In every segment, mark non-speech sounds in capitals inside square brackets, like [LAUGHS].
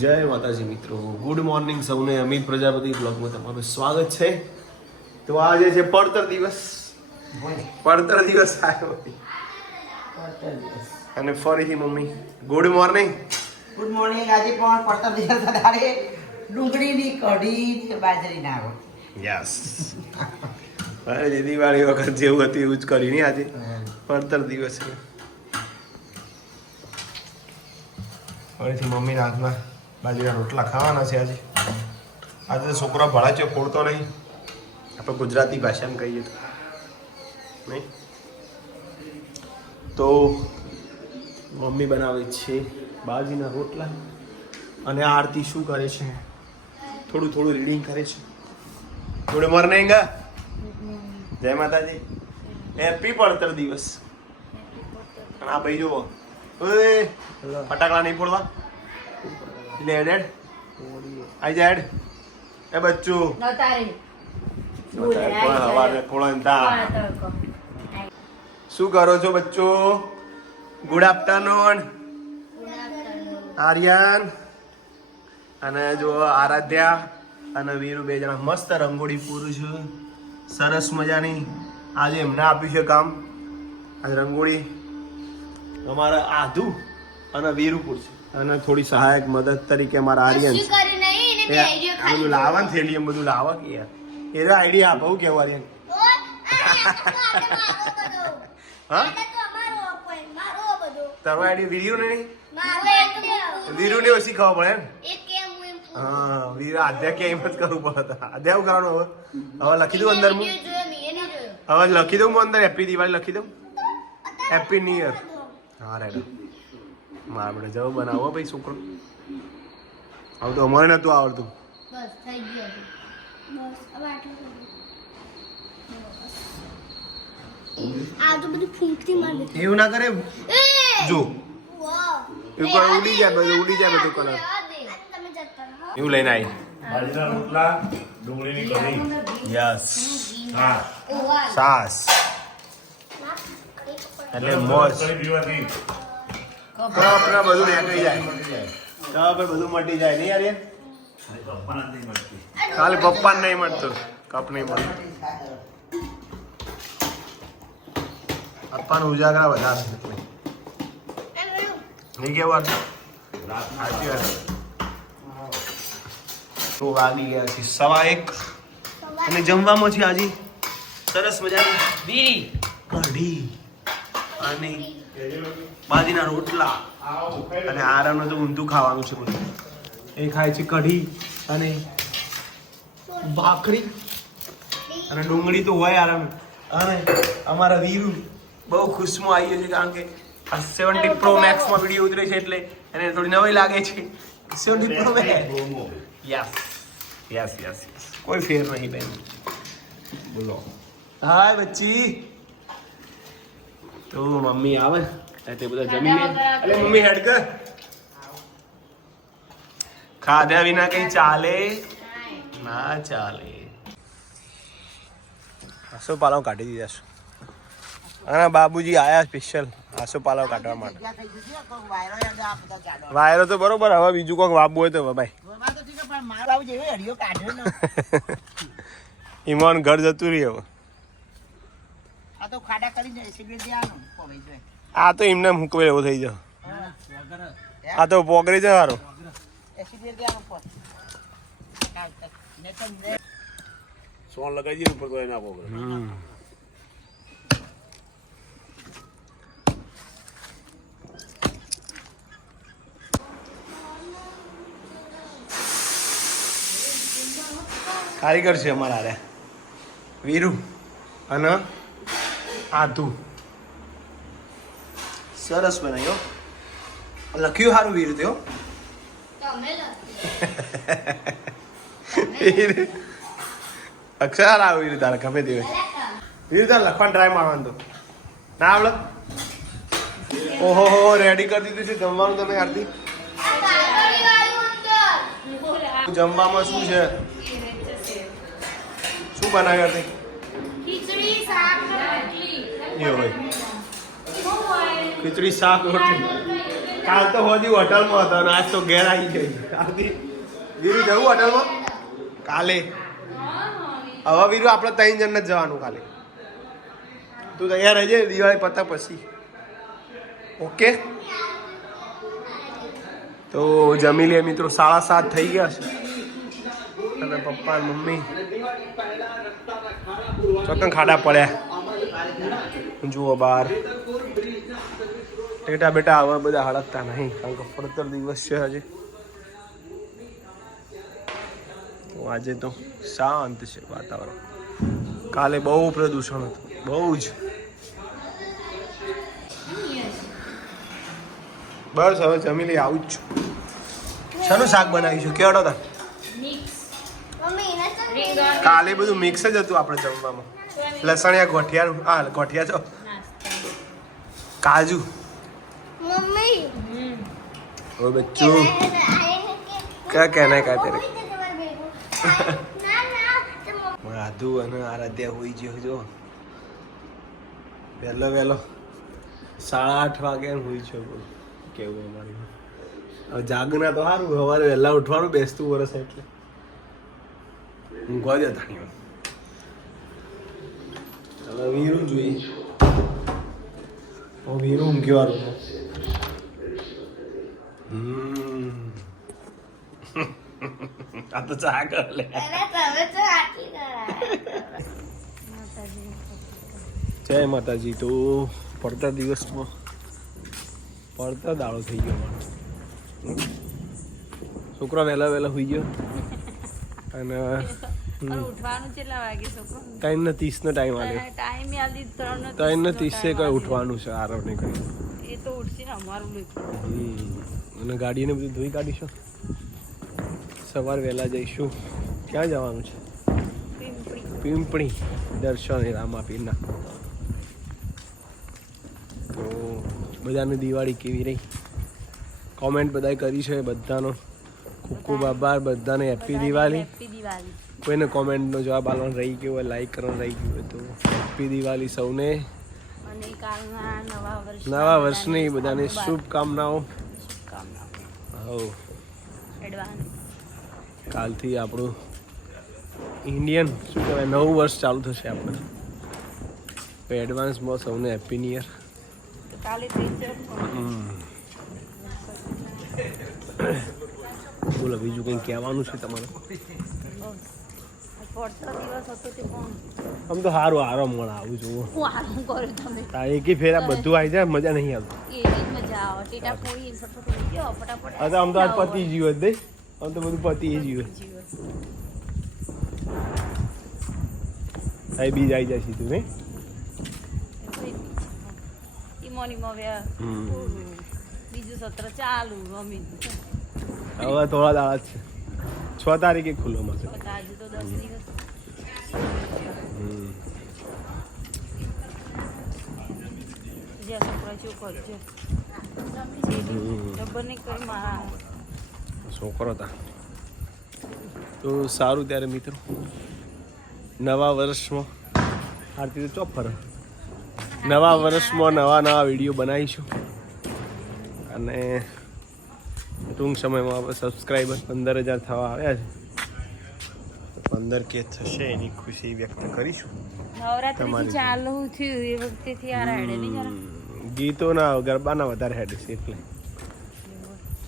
જય માતાજી મિત્રો. ગુડ મોર્નિંગ સૌને. અમિત પ્રજાપતિ બ્લોગમાં તમારું સ્વાગત છે. તો આજે છે પડતર દિવસ. પડતર દિવસ આવ્યો. અને ફરીથી મમ્મી ગુડ મોર્નિંગ ગુડ મોર્નિંગ આજે પણ પડતર દિવસ વધારે. ડુંગળીની કઢી બાજરી ના રોટલી. યસ અરે દિવાળી વખત જેવું હતું એવું જ કરી નહીં આજે. પડતર દિવસ છે. ફરીથી મમ્મીના હાથમાં બાજરીના રોટલા ખાવાના છે આજે. આજે તો છોકરો ભળાચ્યો ખોડતો નહીં. આપણે ગુજરાતી ભાષામાં કહીએ તો. નહીં? તો મમ્મી બનાવે છે બાજીના રોટલા અને આરતી શું કરે છે? થોડું થોડું રીડિંગ કરે છે. ગુડ મોર્નિંગ જય માતાજી. હેપી પડતર દિવસ. અને આ ભાઈ જુઓ. ઓય ફટાકડા નહીં ફોડવા? લે હેડ હેડ. આઈ જા હેડ. એ બચ્ચું. શું કરો છો બચ્ચો? Good afternoon. આર્યન. અને જો આરાધ્યા અને વીરુ બે જણા મસ્ત રંગોળી પૂરું છે. સરસ મજાની. આજે એમને આપ્યું છે કામ. આજે રંગોળી. અમારા આધુ અને વીરુપુર છે અને થોડી સહાયક મદદ તરીકે અમારા આર્યન છે. એ બધું લાવવાનું ને થેલી એમ બધું લાવવા કે યાર. એ તો આઈડિયા આપો હું? કેવું આર્યન હા તારો આઈડિયા વીડિયો નહીં? વીરુને ઓછી ખબર પડે એમ? હા વીર આધ્યા કે એમ જ કરવું પડે આધ્યા એવું કરવાનું હવે? હવે લખી દઉં અંદર હું? હવે લખી દઉં હું અંદર? હેપી દિવાળી લખી દઉં? હેપી ન્યુ યર હા રેડો મારા બેટા જવું બનાવો ભાઈ છોકરો. હવે તો અમારે નતું આવડતું. આ તો બધું ફૂંકતી મારે એવું ના કરે. જો. કરે ઉડી જાય બધું ઉડી જાય બધું કલર તમે જતા રહો. એવું લઈને આવી બાજરીના રોટલા ડુંગળીની કઢી. યસ. હા. સાસ. એટલે મોજ. બધું બધું મટી જાય, નહીં યાર ખાલી પપ્પાને નહીં મળતું, કપ નહીં મળતું. પપ્પાનું ઉજાગરા છે. નહીં કેવું તો વાગી ગયા સવા એક. અને જમવામાં છે આજે સરસ મજાની કઢી. અને બાજીના રોટલા અને આરામનું તો ઊંધું ખાવાનું છે બધું. એ ખાય છે કઢી અને ભાખરી અને ડુંગળી તો હોય આરામ અને અમારા વીરુ બહુ ખુશમાં આવી છે કારણ કે આ સેવન્ટી પ્રો મેક્સમાં વીડિયો ઉતરે છે એટલે એને થોડી નવી લાગે છે. Seventy pro max yes yes yes yes કોઈ ફેર નહીં બેન. બોલો. હાય બચ્ચી. તો મમ્મી આવે. ને તે બધા જમીને અલે મમ્મી હેડ કર ખાધા વિના કઈ ચાલે? ના ચાલે. આસો પાલવ કાઢી દીધા છે. અને બાબુજી આયા સ્પેશિયલ આસો પાલવ કાઢવા માટે. વાયરો તો બરોબર હવે બીજું કોઈક વાબુ હોય તો ભાઈ [LAUGHS] ઈમાન ઘર જતું રહી હવે. આ તો ખાડા કરી સિગરેટ દેવાનું પવાઈ જાય. આ તો એમને મૂકવે એવું થઈ જાય. આ તો પોગરી જાય સારો સોન લગાવી ઉપર તો એના પોગરે કારીગર છે અમારા વીરુ. અને? આધુ સરસ બનાવ્યો લખ્યું સારું વીર થયો અક્ષર આવે વીર તારે ગમે તે વીર તારે લખવાનું ટ્રાય મારવાનું તો ના આવડે? ઓહો હો રેડી કરી દીધું છે. જમવાનું તમે આરતી જમવામાં શું છે? શું બનાવ્યું આરતી ખીચડી શાક એ હોય. ખીચડી શાક રોટલી. કાલ તો હોદી હોટલમાં હતો અને આજ તો ઘેર આવી ગઈ. આરતી વીરુ જવું હોટલમાં? કાલે. હવે વીરુ આપણે ત્રણ જણ જ જવાનું કાલે. તું તૈયાર રહેજે, દિવાળી પતા પછી. ઓકે? તો જમી લે મિત્રો, સાડા સાત થઈ ગયા છે. અને પપ્પા મમ્મી. ચોકન ખાડા પડ્યા. જુઓ બહાર ટેટા બેટા આવા બધા હળકતા નહીં કારણ કે પડતર દિવસ છે હજી. તો આજે તો શાંત છે વાતાવરણ. કાલે બહુ પ્રદૂષણ હતું બહુ જ. બસ હવે જમી લઈ આવું જ છું. શાનું શાક બનાવીશું? કેવડો તા તો કાલે બધું મિક્સ જ હતું આપણે જમવામાં. લસણિયા ગોઠિયા આ ગોઠિયા છો? કાજુ. મમ્મી. ઓ બચ્ચો. ક્યાં કહેના કા તેરે? માધુ અને આરાધ્યા હોઈ ગયો જો. વહેલો વહેલો સાડા આઠ વાગે હોઈ છો કેવું અમારી હવે જાગના તો સારું સવારે વહેલા ઉઠવાનું બેસતું વરસ એટલે. ઊંઘવા જતા નહીં હવે વીરું જોઈએ. ઓ વીરું ઊંઘ્યો આ હમ. [LAUGHS] આ તો ચા કર લે. જય માતાજી તો પડતા દિવસમાં પડતા દાળો થઈ ગયો મારો. છોકરો વહેલા વહેલા હોઈ ગયો. અને ઉઠવાનું કેટલા વાગે છોકરો? ત્રણ ને ત્રીસ નો ટાઈમ આવ્યો ટાઈમ યાદી ત્રણ ત્રણ ને ત્રીસે કઈ ઉઠવાનું છે આરવ ને કઈ એ તો ઉઠશે ને અમારું અને ગાડીને બધું ધોઈ કાઢીશું? સવાર વહેલા જઈશું. ક્યાં જવાનું છે? પિંપણી દર્શન રામાપીરના. તો બધાની દિવાળી કેવી રહી? કોમેન્ટ બધાએ કરી છે બધાનો. ખૂબ ખૂબ આભાર. બધાને હેપી દિવાળી. કોઈને કોમેન્ટનો જવાબ આપવાનો રહી ગયો હોય લાઈક કરવાનો રહી ગયું હોય તો હેપી દિવાળી સૌને. નવા વર્ષની બધાને શુભકામનાઓ. હો કાલથી આપણું ઇન્ડિયન શું કહેવાય નવું વર્ષ ચાલુ થશે આપણે. તો એડવાન્સમાં સૌને હેપી ન્યુ યર બોલો બીજું કંઈ કહેવાનું છે તમારે? આમ તો સારું આરામ મળે આવું જોવું આ એકી ફેરા બધું આવી જાય મજા નહીં આવતી. અરે આમ તો આજ પતી જીવ દઈ આમ તો બધું પતી જીવ જીવન. આ બીજ આવી જાય સીધું નહીં. બીજું સત્ર ચાલુ રમી હવે થોડા દાડા છે છ તારીખે ખુલ્લો મળશે. છોકરો હતા તો સારું ત્યારે મિત્રો. નવા વર્ષમાં આરતી તો ચોપર નવા વર્ષમાં નવા નવા વીડિયો બનાવીશું. અને ટૂંક સમયમાં આપણે સબસ્ક્રાઈબર પંદર હજાર થવા આવ્યા છે. પંદર કે થશે એની ખુશી વ્યક્ત કરીશું. નવરાત્રી ચાલુ થયું એ વખતેથી આ રાડે ગીતોના ગરબાના વધારે હેડ છે એટલે.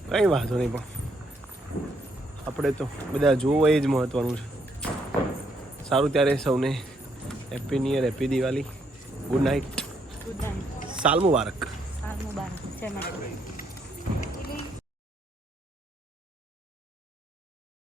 કંઈ વાંધો નહીં પણ. આપણે તો બધા જોવો એ જ મહત્વનું છે. સારું ત્યારે સૌને happy new happy Diwali. Good night સાલ મુબારક. સાલ મુબારક.